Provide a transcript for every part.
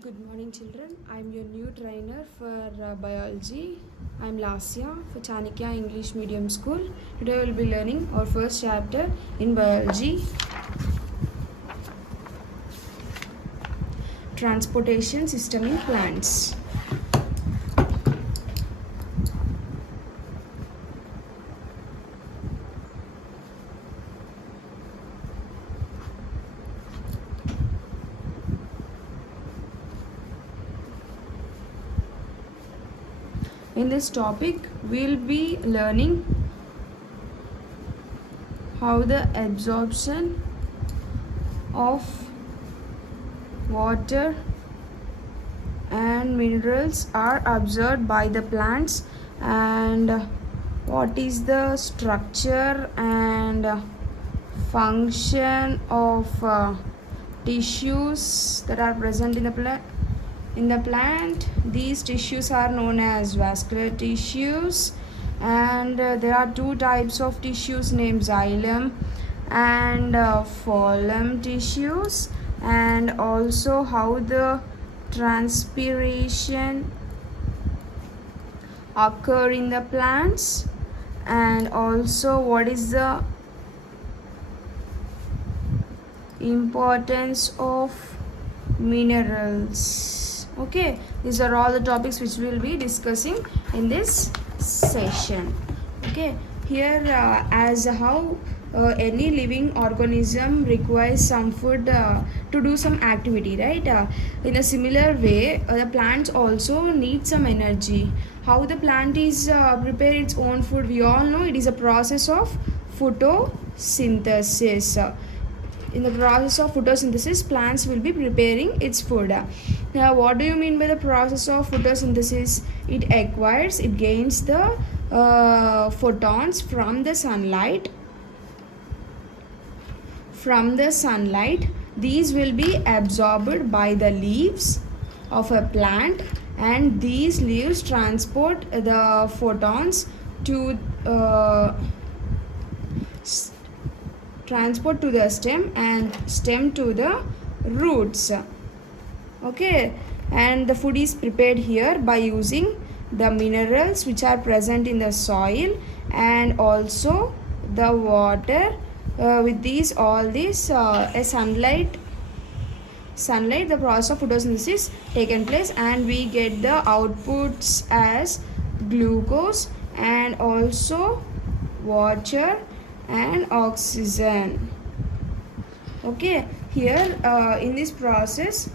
Good morning, children. I'm your new trainer for biology. I'm Lasya for Chanakya English Medium School. Today we'll be learning our first chapter in biology, transportation system in plants. In this topic, we'll be learning how the absorption of water and minerals are absorbed by the plants, and what is the structure and function of tissues that are present in the plant. These tissues are known as vascular tissues, and there are two types of tissues named xylem and phloem tissues, and also how the transpiration occur in the plants, and also what is the importance of minerals. Okay, these are all the topics which we will be discussing in this session. Okay, here as how any living organism requires some food to do some activity, right? In a similar way, the plants also need some energy. How the plant is prepare its own food, we all know it is a process of photosynthesis. In the process of photosynthesis, plants will be preparing its food. Now, what do you mean by the process of photosynthesis? It gains the photons from the sunlight. These will be absorbed by the leaves of a plant, and these leaves transport the photons to the stem, and stem to the roots. Okay, and the food is prepared here by using the minerals which are present in the soil, and also the water. With these sunlight, the process of photosynthesis taken place, and we get the outputs as glucose and also water and oxygen. Okay, here in this process,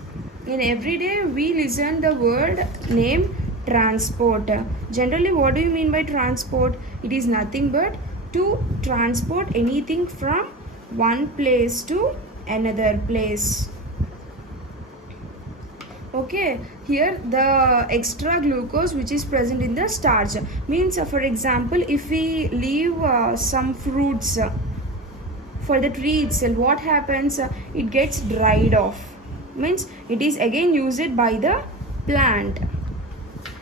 in every day we listen the word name transport. Generally, what do you mean by transport? It is nothing but to transport anything from one place to another place. Okay, here the extra glucose which is present in the starch means, for example, if we leave some fruits for the tree itself, what happens? It gets dried off, means it is again used by the plant.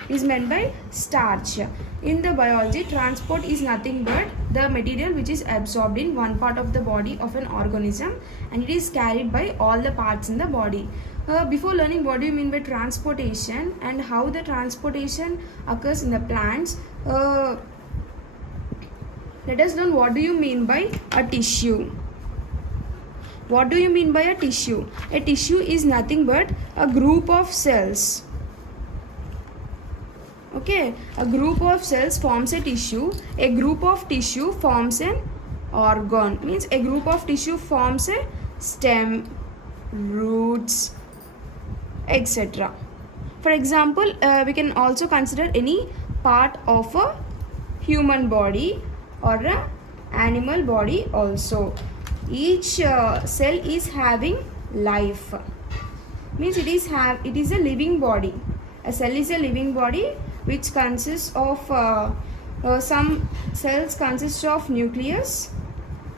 Is meant by starch. In the biology, transport is nothing but the material which is absorbed in one part of the body of an organism, and it is carried by all the parts in the body. Before learning what do you mean by transportation and how the transportation occurs in the plants, let us learn what do you mean by a tissue. What do you mean by a tissue? A tissue is nothing but a group of cells. Okay, a group of cells forms a tissue. A group of tissue forms an organ. Means a group of tissue forms a stem, roots, etc. For example, we can also consider any part of a human body or an animal body also. Each cell is having life. Means it is a living body. A cell is a living body which consists of some cells consist of nucleus.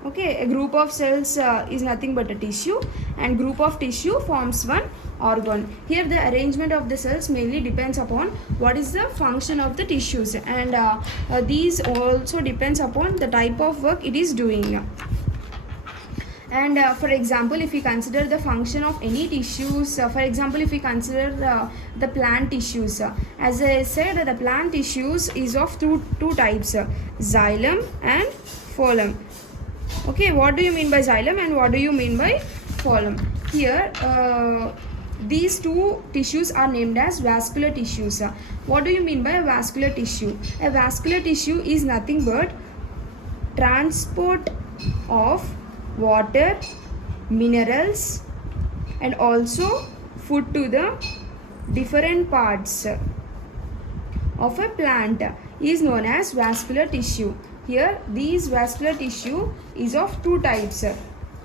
Okay, a group of cells is nothing but a tissue, and group of tissue forms one organ. Here the arrangement of the cells mainly depends upon what is the function of the tissues, and these also depends upon the type of work it is doing. And for example, if we consider the function of any tissues, for example, if we consider the plant tissues, as I said, the plant tissues is of two types, xylem and phloem. Okay, what do you mean by xylem and what do you mean by phloem? Here, these two tissues are named as vascular tissues. What do you mean by a vascular tissue? A vascular tissue is nothing but transport of water, minerals, and also food to the different parts of a plant is known as vascular tissue. Here, these vascular tissue is of two types.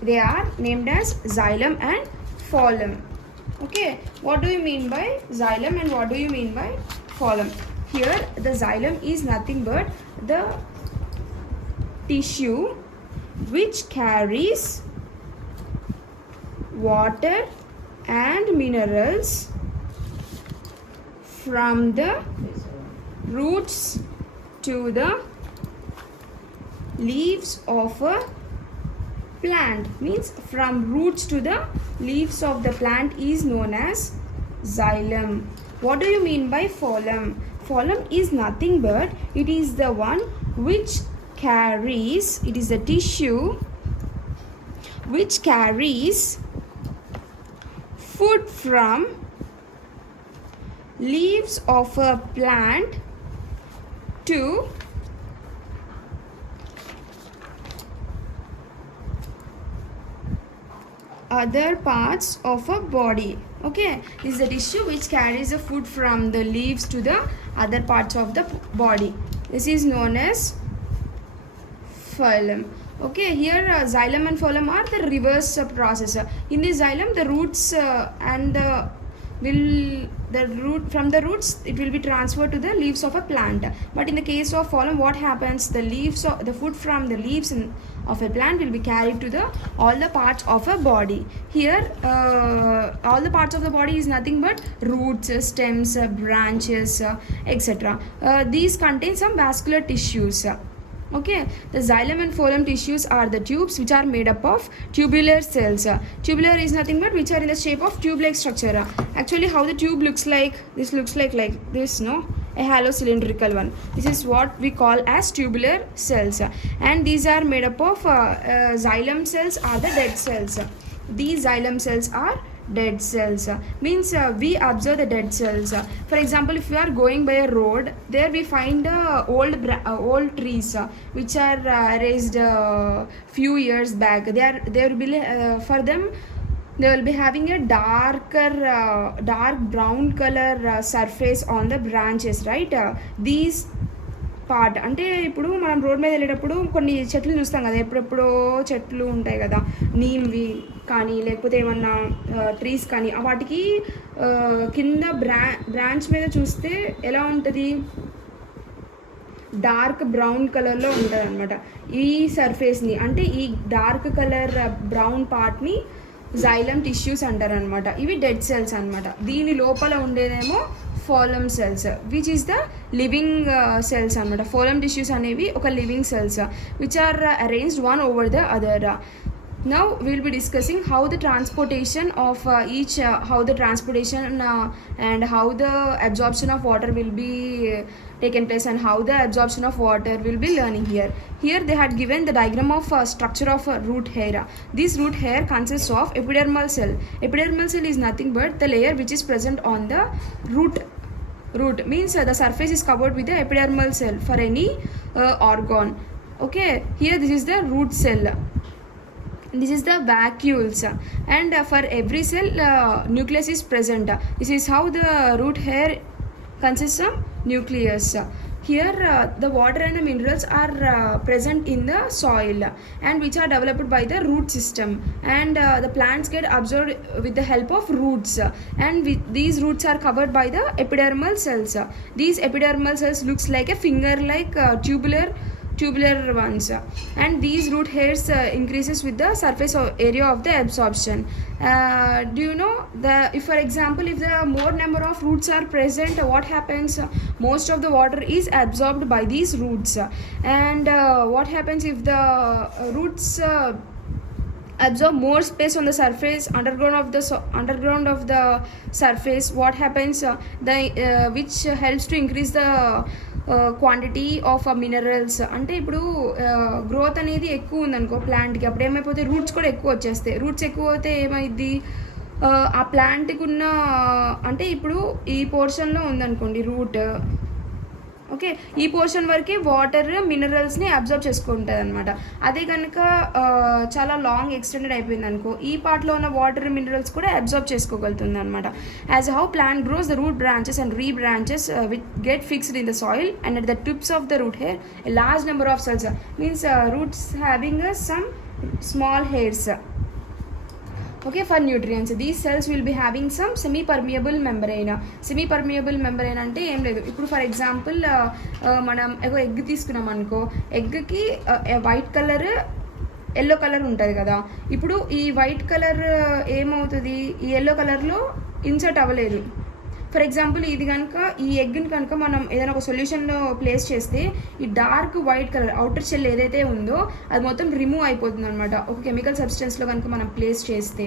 They are named as xylem and phloem. Okay, what do you mean by xylem and what do you mean by phloem? Here, the xylem is nothing but the tissue which carries water and minerals from the roots to the leaves of a plant. Means from roots to the leaves of the plant is known as xylem. What do you mean by phloem? Phloem is nothing but it is the one which carries, it is a tissue which carries food from leaves of a plant to other parts of a body. Okay, this is the tissue which carries the food from the leaves to the other parts of the body. This is known as phloem. Okay, here xylem and phloem are the reverse process. In the xylem, the roots and the root from the roots it will be transferred to the leaves of a plant. But in the case of phloem, what happens? The leaves of the food from the leaves of a plant will be carried to the all the parts of a body. Here, all the parts of the body is nothing but roots, stems, branches, etc. These contain some vascular tissues. Okay, the xylem and phloem tissues are the tubes which are made up of tubular cells. Tubular is nothing but which are in the shape of tube-like structure. Actually, how the tube looks like, this looks like this, no? A hollow cylindrical one. This is what we call as tubular cells. And these are made up of xylem cells are the dead cells. These xylem cells are dead cells. Means we observe the dead cells. For example, if we are going by a road, there we find old trees which are raised few years back. They will be for them they will be having a dark brown color surface on the branches, right? These part అంటే ఇప్పుడు మనం road మీద వెళ్ళేటప్పుడు కొన్ని చెట్లు చూస్తాం కదా, ఎప్పుడెప్పుడో చెట్లు ఉంటాయి కదా, నీమ్వి కానీ లేకపోతే ఏమన్నా ట్రీస్ కానీ, వాటికి కింద బ్రాంచ్ మీద చూస్తే ఎలా ఉంటుంది, డార్క్ బ్రౌన్ కలర్లో ఉంటుంది అనమాట. ఈ సర్ఫేస్ని అంటే ఈ డార్క్ కలర్ బ్రౌన్ పార్ట్ని xylem టిష్యూస్ అంటారు అనమాట. ఇవి డెడ్ సెల్స్ అనమాట. దీని లోపల ఉండేదేమో phloem cells, which is the living cells అనమాట. phloem tissues అనేవి ఒక living cells which are arranged one over the other. Now we will be discussing how the transportation of how the transportation and how the absorption of water will be taken place and how the absorption of water will be learning here. Here they had given the diagram of structure of root hair. This root hair consists of epidermal cell. Epidermal cell is nothing but the layer which is present on the root means the surface is covered with the epidermal cell for any organ. Okay, here this is the root cell. This is the vacuoles, and for every cell nucleus is present. This is how the root hair consists of nucleus. Here the water and the minerals are present in the soil and which are developed by the root system, and the plants get absorbed with the help of roots, and these roots are covered by the epidermal cells. These epidermal cells looks like a finger like tubular ones, and these root hairs increases with the surface area of the absorption. Do you know if for example if the more number of roots are present, what happens? Most of the water is absorbed by these roots, and what happens if the roots absorb more space on the surface underground of the surface. What happens, which helps to increase the quantity of minerals. అంటే ఇప్పుడు growth అనేది ఎక్కువ ఉందనుకో ప్లాంట్కి, అప్పుడు ఏమైపోతే roots కూడా ఎక్కువ వచ్చేస్తాయి. రూట్స్ ఎక్కువ అయితే ఏమైద్ది, ఆ ప్లాంట్కి ఉన్న అంటే ఇప్పుడు ఈ పోర్షన్లో ఉందనుకోండి రూట్, ఓకే, ఈ పోర్షన్ వరకే వాటర్ మినరల్స్ని అబ్జర్వ్ చేసుకుంటుంది అనమాట. అదే కనుక చాలా లాంగ్ ఎక్స్టెండెడ్ అయిపోయింది అనుకో, ఈ పార్ట్లో ఉన్న వాటర్ మినరల్స్ కూడా అబ్జర్వ్ చేసుకోగలుగుతుంది అనమాట. As how plant gross, the route branches and re branches which get fixed in the soil and at the tips of the root hair a large number of cells, means roots having some small hairs. Okay, for nutrients, these cells will be having some semi permeable membrane. Semi permeable membrane అంటే ఏం లేదు, ఇప్పుడు for example మనం egg తీసుకున్నాం అనుకో, ఎగ్కి white colour yellow colour ఉంటుంది కదా. ఇప్పుడు ఈ వైట్ కలర్ ఏమవుతుంది, ఈ ఎల్లో కలర్లో ఇన్సర్ట్ అవ్వలేదు. ఫర్ ఎగ్జాంపుల్ ఇది కనుక, ఈ ఎగ్ని కనుక మనం ఏదైనా ఒక సొల్యూషన్లో ప్లేస్ చేస్తే ఈ dark white colour outer shell ఏదైతే ఉందో అది మొత్తం రిమూవ్ అయిపోతుంది అనమాట, ఒక కెమికల్ సబ్స్టెన్స్లో కనుక మనం ప్లేస్ చేస్తే.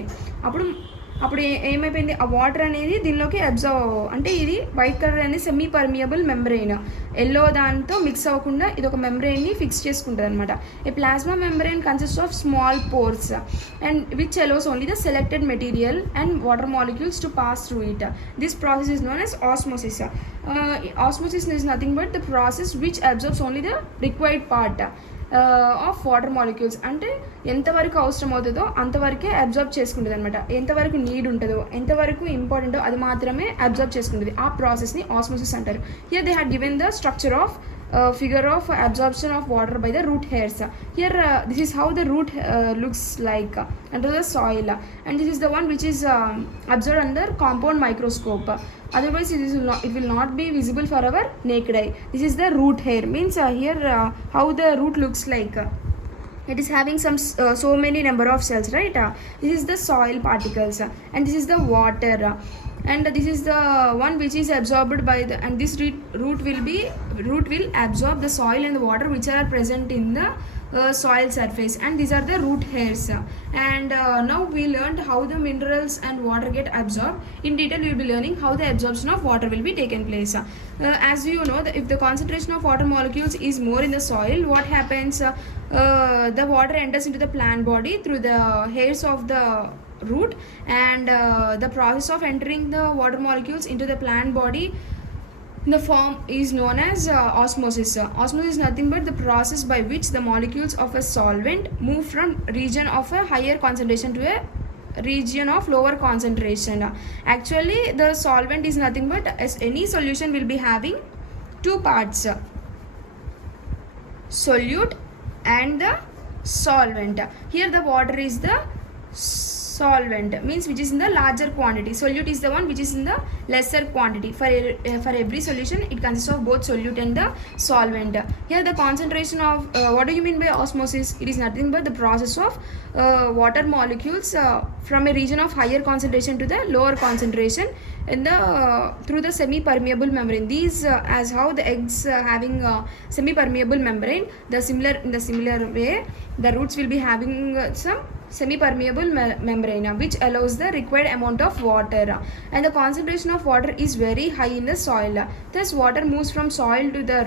అప్పుడు ఏమైపోయింది, ఆ వాటర్ అనేది దీనిలోకి అబ్జర్వ్, అంటే ఇది వైట్ కలర్ అనేది సెమీ పర్మియబుల్ మెంబ్రెయిన్, ఎల్లో దాంతో మిక్స్ అవ్వకుండా ఇది ఒక మెంబ్రెయిన్ని ఫిక్స్ చేసుకుంటుంది అనమాట. A plasma membrane consist of small pores and which allows only the selected material and water molecules to pass through it. This process is known as osmosis. Osmosis is nothing but the process which absorbs only the required part of water molecules. అంటే ఎంతవరకు అవసరం అవుతుందో అంతవరకే observe చేసుకుంటుంది అనమాట. ఎంతవరకు need ఉంటుందో, ఎంతవరకు ఇంపార్టెంటో అది మాత్రమే అబ్జర్వ్ చేసుకుంటుంది. ఆ ప్రాసెస్ని ఆస్మోసిస్ అంటారు. Here they had given the structure of figure of absorption of water by the root hairs. Here this is how the root looks like under the soil, and this is the one which is observed under compound microscope. Otherwise it will not be visible for our naked eye. This is the root hair, means here how the root looks like. It is having some so many number of cells, right? This is the soil particles, and this is the water, and this is the one which is absorbed by the, and this root will absorb the soil and the water which are present in the soil surface, and these are the root hairs. And now we learned how the minerals and water get absorbed. In detail we will be learning how the absorption of water will be taken place. As you know, if the concentration of water molecules is more in the soil, what happens, the water enters into the plant body through the hairs of the root, and the process of entering the water molecules into the plant body, the form is known as osmosis. Osmosis is nothing but the process by which the molecules of a solvent move from region of a higher concentration to a region of lower concentration. Actually the solvent is nothing but, as any solution will be having two parts, solute and the solvent. Here the water is the solvent, means which is in the larger quantity. Solute is the one which is in the lesser quantity. For every solution it consists of both solute and the solvent. Here the concentration of what do you mean by osmosis? It is nothing but the process of water molecules from a region of higher concentration to the lower concentration in the through the semi permeable membrane. These as how the eggs having semi permeable membrane, in the similar way the roots will be having some semi-permeable membrane which allows the required amount of water, and the concentration of water is very high in the soil. Thus water moves from soil to the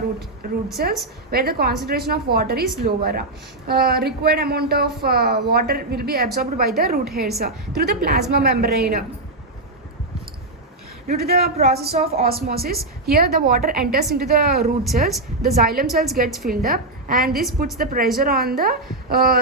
root cells where the concentration of water is lower. Required amount of water will be absorbed by the root hairs through the plasma membrane. Due to the process of osmosis, here the water enters into the root cells, the xylem cells gets filled up, and this puts the pressure on the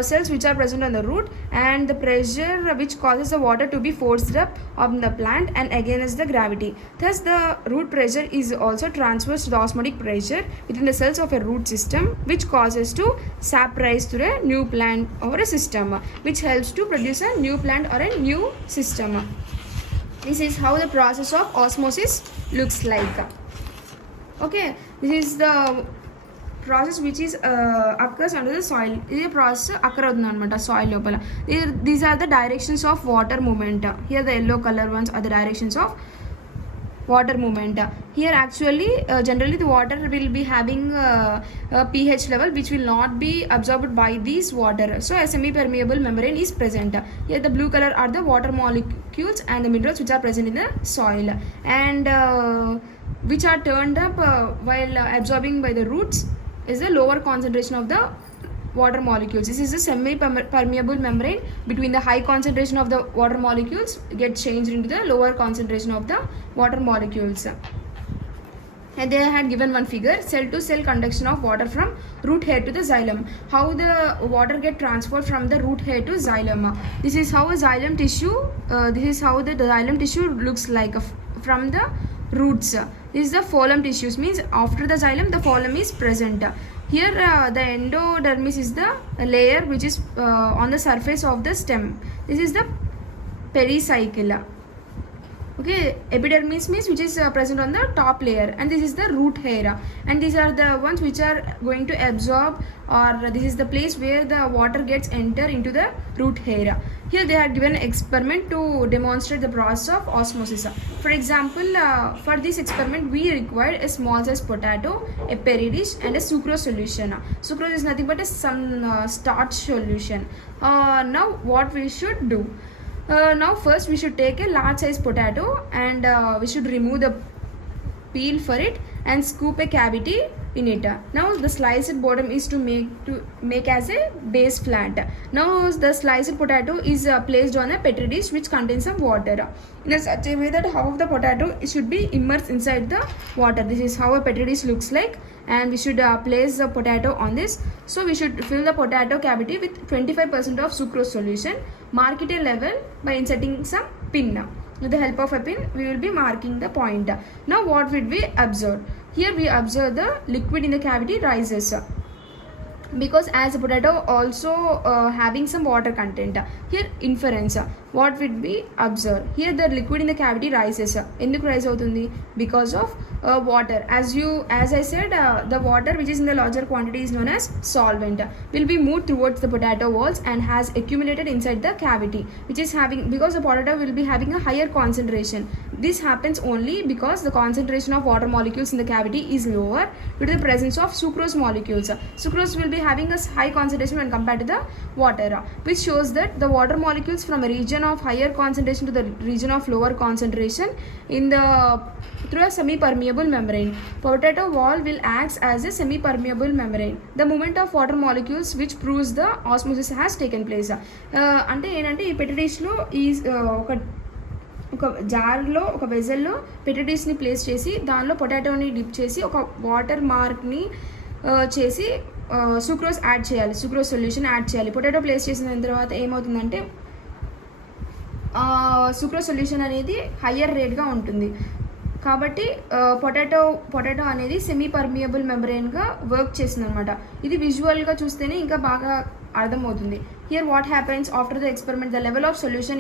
cells which are present on the root, and the pressure which causes the water to be forced up on the plant and against the gravity. Thus the root pressure is also transfers to the osmotic pressure within the cells of a root system, which causes to sap rise to a new plant or a system, which helps to produce a new plant or a new system. This is how the process of osmosis looks like. Okay, this is the process which is occurs under the soil. This process occur avutund anamata soil lopala. These are the directions of water movement. Here the yellow color ones are the directions of water movement. Here actually generally the water will be having a pH level which will not be absorbed by this water, so a semi permeable membrane is present. Here the blue color are the water molecules and the minerals which are present in the soil, and which are turned up while absorbing by the roots is the lower concentration of the water molecules. This is a semi permeable membrane. Between the high concentration of the water molecules get changed into the lower concentration of the water molecules. And they had given one figure, cell to cell conduction of water from root hair to the xylem. How the water get transferred from the root hair to xylem. This is how a xylem tissue, this is how the xylem tissue looks like from the roots. This is the phloem tissues, means after the xylem the phloem is present. Here the endodermis is the layer which is on the surface of the stem. This is the pericycle. Okay, epidermis means which is present on the top layer, and this is the root hair, and these are the ones which are going to absorb, or this is the place where the water gets enter into the root hair. Here they had given an experiment to demonstrate the process of osmosis. For example, for this experiment we required a small size potato, a petri dish and a sucrose solution. Sucrose is nothing but a some starch solution. Now what we should do? Now first we should take a large size potato, and we should remove the peel for it and scoop a cavity in it. Now the sliced bottom is to make as a base flat. Now the sliced potato is placed on a petri dish which contains some water in such a way that half of the potato should be immersed inside the water. This is how a petri dish looks like, and we should place the potato on this. So we should fill the potato cavity with 25% of sucrose solution. Mark it a level by inserting some pin. With the help of a pin we will be marking the point. Now what will we observe? Here we observe the liquid in the cavity rises, because as a potato also having some water content. Here inference, what would be observed? Here the liquid in the cavity rises. Enduku rise avutundi? Because of water. As I said, the water which is in the larger quantity is known as solvent, will be moved towards the potato walls and has accumulated inside the cavity, which is having, because the potato will be having a higher concentration. This happens only because the concentration of water molecules in the cavity is lower due to the presence of sucrose molecules. Sucrose will be having a high concentration when compared to the water, which shows that the water molecules from a region of higher concentration to the region of lower concentration in the through a semi-permeable membrane. Potato wall will act as a semi-permeable membrane. The movement of water molecules which proves the osmosis has taken place. అంటే ఏంటంటే ఈ petri dish లో ఈ ఒక జార్లో ఒక వెజల్లో petri dish ని place చేసి దానిలో పొటాటోని డిప్ చేసి ఒక వాటర్ మార్క్ని చేసి సుక్రోజ్ యాడ్ చేయాలి, సుక్రోజ్ సొల్యూషన్ యాడ్ చేయాలి. పొటాటో ప్లేస్ చేసిన తర్వాత ఏమవుతుందంటే సుక్రోజ్ సొల్యూషన్ అనేది హయ్యర్ రేట్గా ఉంటుంది. కాబట్టి పొటాటో అనేది సెమీ పర్మియబుల్ మెంబ్రెయిన్గా వర్క్ చేస్తుంది అనమాట. ఇది విజువల్గా చూస్తేనే ఇంకా బాగా అర్థమవుతుంది. Here what happens after the experiment, the level of solution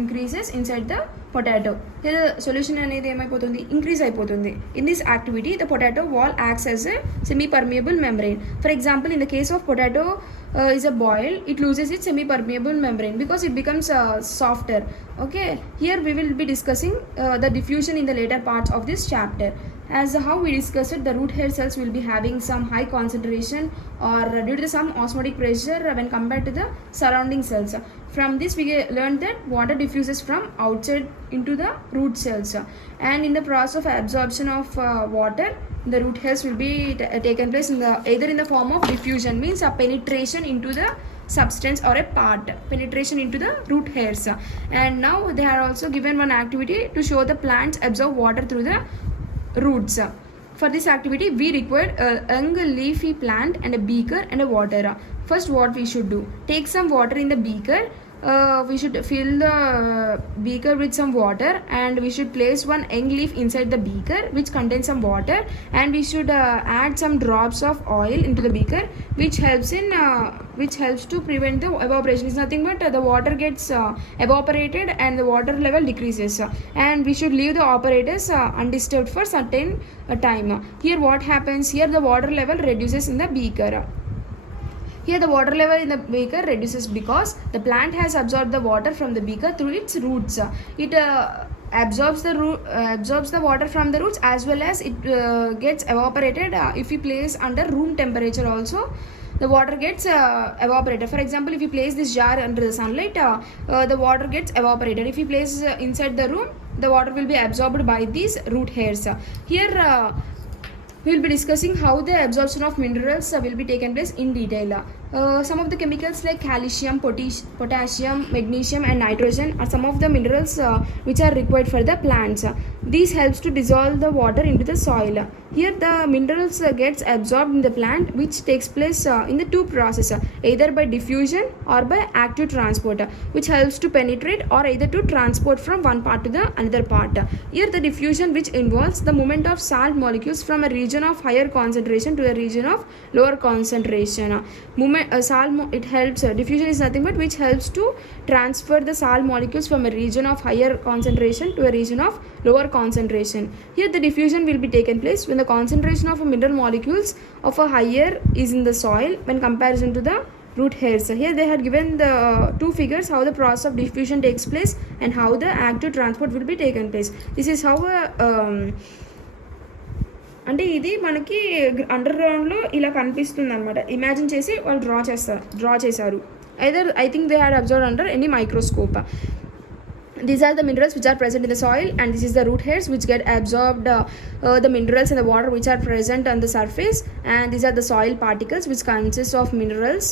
increases inside the potato. Here the solution అనేది ఏమైపోతుంది, ఇంక్రీజ్ అయిపోతుంది. In this activity the potato wall acts as a semi permeable membrane. For example, in the case of potato is a boil, it loses its semi permeable membrane because it becomes softer. Okay, here we will be discussing the diffusion in the later parts of this chapter. As how we discussed it, the root hair cells will be having some high concentration or due to some osmotic pressure when compared to the surrounding cells. From this we learned that water diffuses from outside into the root cells, and in the process of absorption of water, the root hairs will be taken place in the either in the form of diffusion, means a penetration into the substance, or a part penetration into the root hairs. And now they are also given one activity to show the plants absorb water through the roots. For this activity we required a young leafy plant and a beaker and a water. First what we should do, take some water in the beaker. We should fill the beaker with some water, and we should place one young leaf inside the beaker which contains some water, and we should add some drops of oil into the beaker, which helps to prevent the evaporation. It's nothing but the water gets evaporated and the water level decreases, and we should leave the apparatus undisturbed for certain time. Here what happens, here the water level reduces in the beaker. Here the water level in the beaker reduces because the plant has absorbed the water from the beaker through its roots. It absorbs the water from the roots, as well as it gets evaporated. If we place under room temperature also, the water gets evaporated. For example, if you place this jar under the sunlight, the water gets evaporated. If you place inside the room, the water will be absorbed by these root hairs. Here we will be discussing how the absorption of minerals will be taken place in detail. Some of the chemicals like calcium, potassium, magnesium and nitrogen are some of the minerals which are required for the plants. These helps to dissolve the water into the soil. Here the minerals gets absorbed in the plant, which takes place in the two processes, either by diffusion or by active transport, which helps to penetrate or either to transport from one part to the another part. Here the diffusion, which involves the movement of salt molecules from a region of higher concentration to a region of lower concentration. It helps, diffusion is nothing but which helps to transfer the salt molecules from a region of higher concentration to a region of lower concentration. Here the diffusion will be taken place when the concentration of mineral molecules of a higher is in the soil when comparison to the root hairs. Here they had given the two figures how the process of diffusion takes place and how the active transport will be taken place. This is how అంటే ఇది మనకి under గ్రౌండ్లో ఇలా కనిపిస్తుంది అనమాట. Imagine చేసి వాళ్ళు draw చేశారు. Either I think they had observed under any microscope. These are the minerals which are present in the soil, and this is the root hairs which get absorbed the minerals in the water which are present on the surface, and these are the soil particles which consist of minerals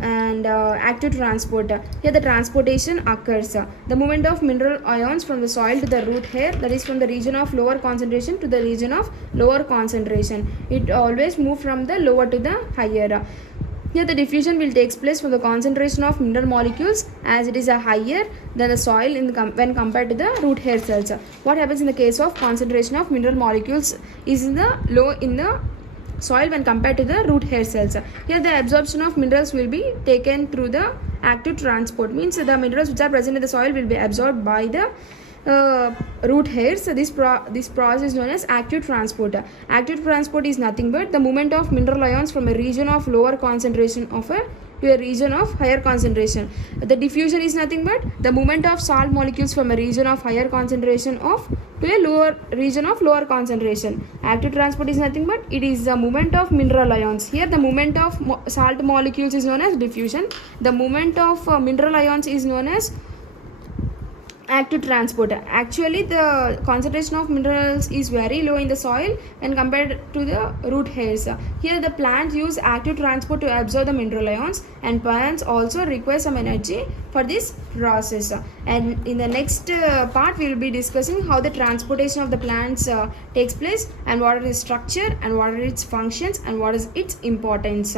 and active transport. Here the transportation occurs. The movement of mineral ions from the soil to the root hair, that is from the region of lower concentration to the region of lower concentration. It always move from the lower to the higher. Here the diffusion will take place from the concentration of mineral molecules as it is a higher than the soil when compared to the root hair cells. What happens in the case of concentration of mineral molecules is in the low in the soil when compared to the root hair cells. Here the absorption of minerals will be taken through the active transport, means the minerals which are present in the soil will be absorbed by the root hairs. This process is known as active transport. Active transport is nothing but the movement of mineral ions from a region of lower concentration to a region of higher concentration. The diffusion is nothing but the movement of salt molecules from a region of higher concentration to a lower region of lower concentration. Active transport is nothing but it is the movement of mineral ions. Here the movement of salt molecules is known as diffusion. The movement of mineral ions is known as active transport. Actually the concentration of minerals is very low in the soil when compared to the root hairs. Here the plants use active transport to absorb the mineral ions, and plants also require some energy for this process. And in the next part we will be discussing how the transportation of the plants takes place, and what are its structure and what are its functions and what is its importance.